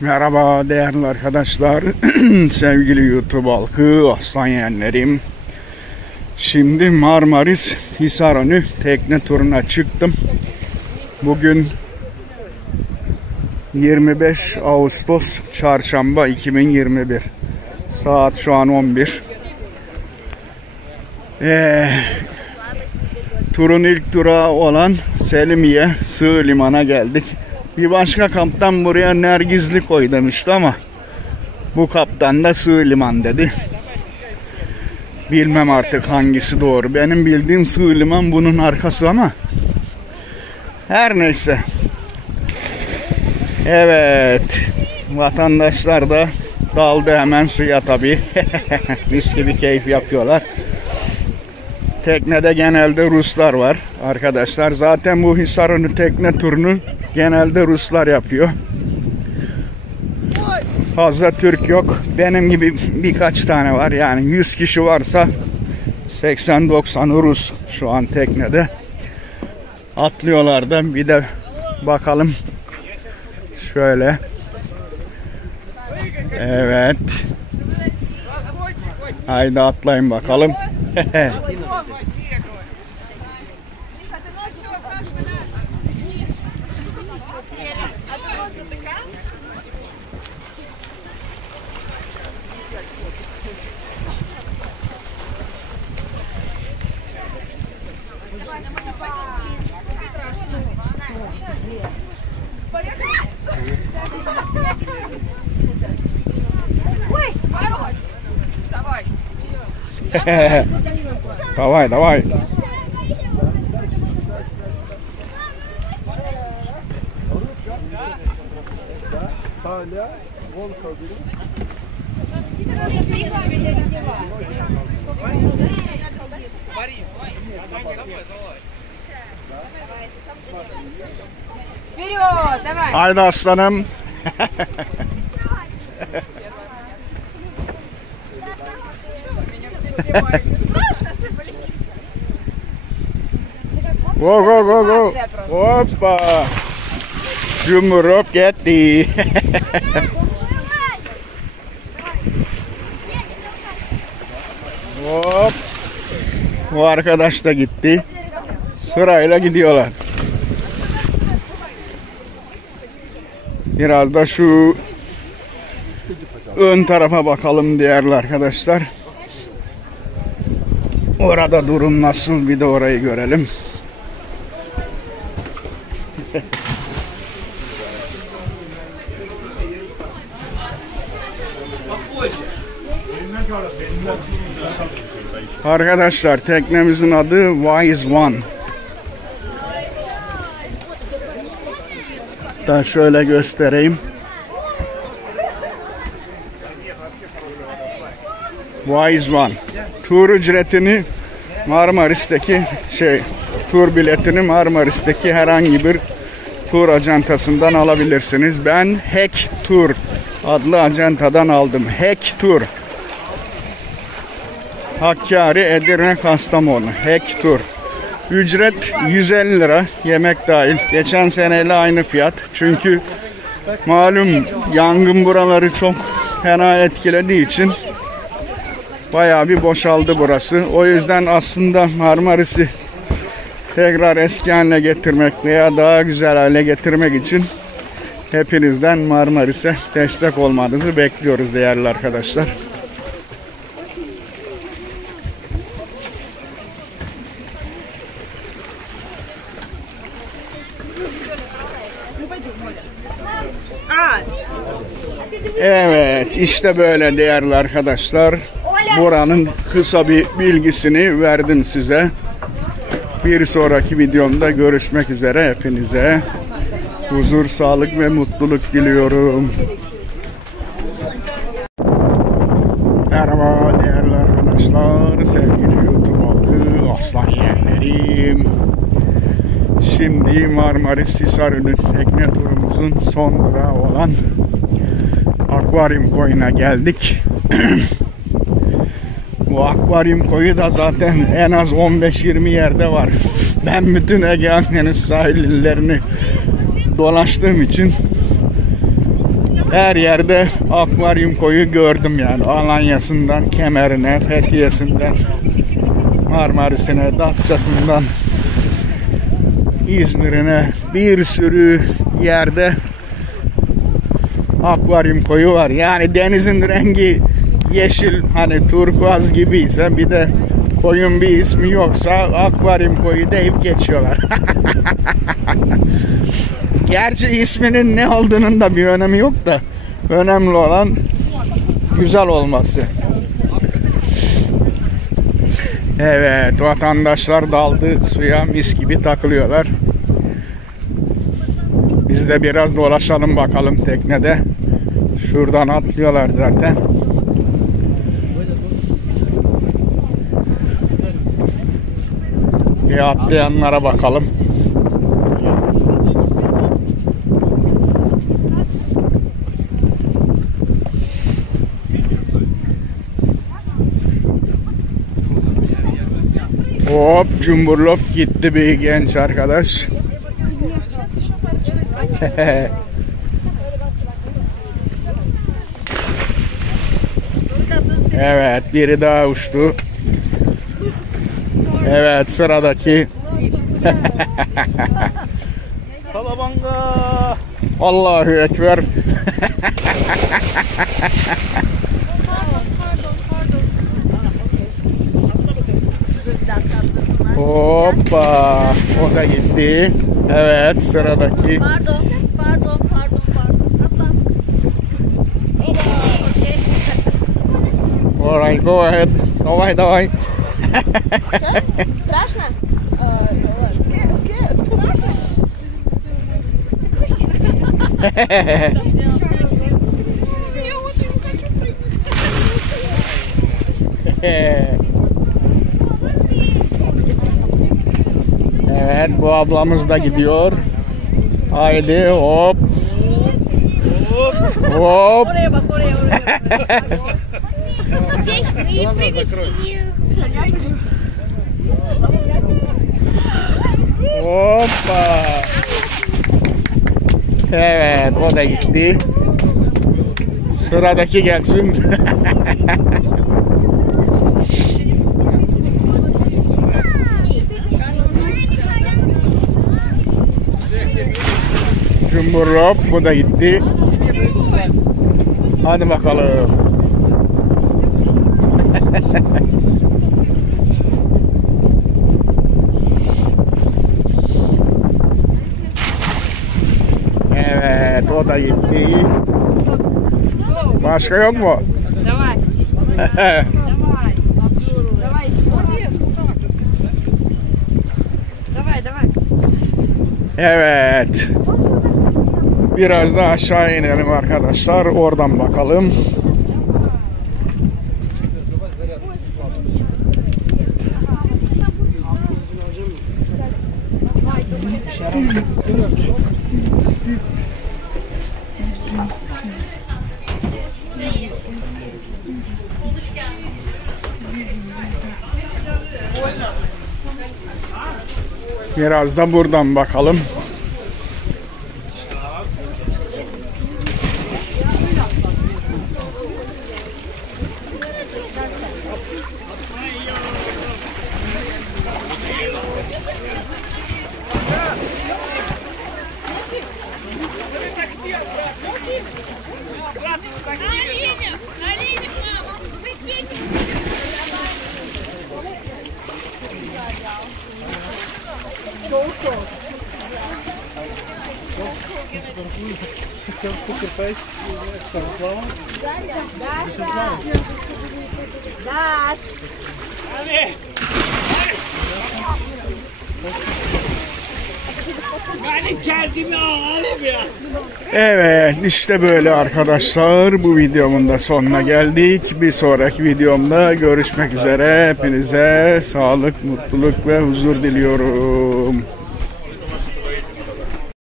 Merhaba değerli arkadaşlar, sevgili YouTube halkı, aslan yeğenlerim. Şimdi Marmaris Hisarönü tekne turuna çıktım. Bugün 25 Ağustos Çarşamba 2021. Saat şu an 11. Turun ilk durağı olan Selimiye Sığ Liman'a geldik. Bir başka kaptan buraya Nergizli koy demişti ama bu kaptan da Sığ Liman dedi. Bilmem artık hangisi doğru. Benim bildiğim Sığ Liman bunun arkası ama her neyse. Evet, vatandaşlar da daldı hemen suya tabii. Mis gibi keyif yapıyorlar. Teknede genelde Ruslar var arkadaşlar. Zaten bu Hisarönü tekne turunu genelde Ruslar yapıyor. Fazla Türk yok. Benim gibi birkaç tane var. Yani 100 kişi varsa 80-90'ı Rus şu an teknede. Atlıyorlar da bir de bakalım. Şöyle. Evet. Haydi atlayın bakalım. Давай, давай. Вперед, давай. Haydi aslanım. Go go go go. Hoppa. Yumrup gitti. Hop. Bu arkadaş da gitti. Sırayla gidiyorlar. Biraz da şu ön tarafa bakalım değerli arkadaşlar. Orada durum nasıl, bir de orayı görelim. Arkadaşlar teknemizin adı Wise One. Da şöyle göstereyim. Wise One. Tur ücretini Marmaris'teki tur biletini Marmaris'teki herhangi bir tur ajantasından alabilirsiniz. Ben Hek Tur adlı ajantadan aldım. Hek Tur. Hakkari, Edirne, Kastamonu. Hek Tur. Ücret 150 lira. Yemek dahil. Geçen seneyle aynı fiyat. Çünkü malum yangın buraları çok fena etkilediği için bayağı bir boşaldı burası. O yüzden aslında Marmaris'i tekrar eski haline getirmek veya daha güzel hale getirmek için hepinizden Marmaris'e destek olmanızı bekliyoruz değerli arkadaşlar. Evet, işte böyle değerli arkadaşlar. Buranın kısa bir bilgisini verdim size. Bir sonraki videomda görüşmek üzere. Hepinize huzur, sağlık ve mutluluk diliyorum. Merhaba değerli arkadaşlar, sevgili YouTube halkı, aslan yeğenlerim. Şimdi Marmaris Hisarönü tekne turumuzun son durağı olan Akvaryum Koyu'na geldik. Bu akvaryum koyu da zaten en az 15-20 yerde var. Ben bütün Ege Akdeniz sahillerini dolaştığım için Her yerde akvaryum koyu gördüm yani. Alanya'sından Kemer'ine, Fethiye'sinden Marmaris'ine, Datça'sından İzmir'ine, bir sürü yerde akvaryum koyu var. Yani denizin rengi yeşil, hani turkuaz gibiyse, bir de koyun bir ismi yoksa akvaryum koyu deyip geçiyorlar. Gerçi isminin ne olduğunun da bir önemi yok da önemli olan güzel olması. Evet, vatandaşlar daldı suya, mis gibi takılıyorlar. Biz de biraz dolaşalım bakalım teknede. Şuradan atlıyorlar zaten. Bir atlayanlara bakalım. Hop, cumburlop gitti bir genç arkadaş. Evet, biri daha uçtu. Evet, sıradaki. Kalabanga. Allahu Ekber. Hoppa, o da gitti. Evet, sıradaki. Pardon. Alright, go ahead. Давай, давай. Страшно? Я очень хочу Evet, bu ablamız da gidiyor. Haydi hop. Hop. Oraya bak, oraya. Здесь прыгай с нее. Hoppa. Evet, o da gitti. Sıradaki gelsin. Cumburlop, bu da gitti. Hadi bakalım. Evet, o da gitti. Başka yok mu? Давай. Давай. Evet. Biraz da aşağı inelim arkadaşlar. Oradan bakalım. Biraz da buradan bakalım. Evet, işte böyle arkadaşlar, bu videomun da sonuna geldik. Bir sonraki videomda görüşmek üzere. Hepinize sağlık, mutluluk ve huzur diliyorum.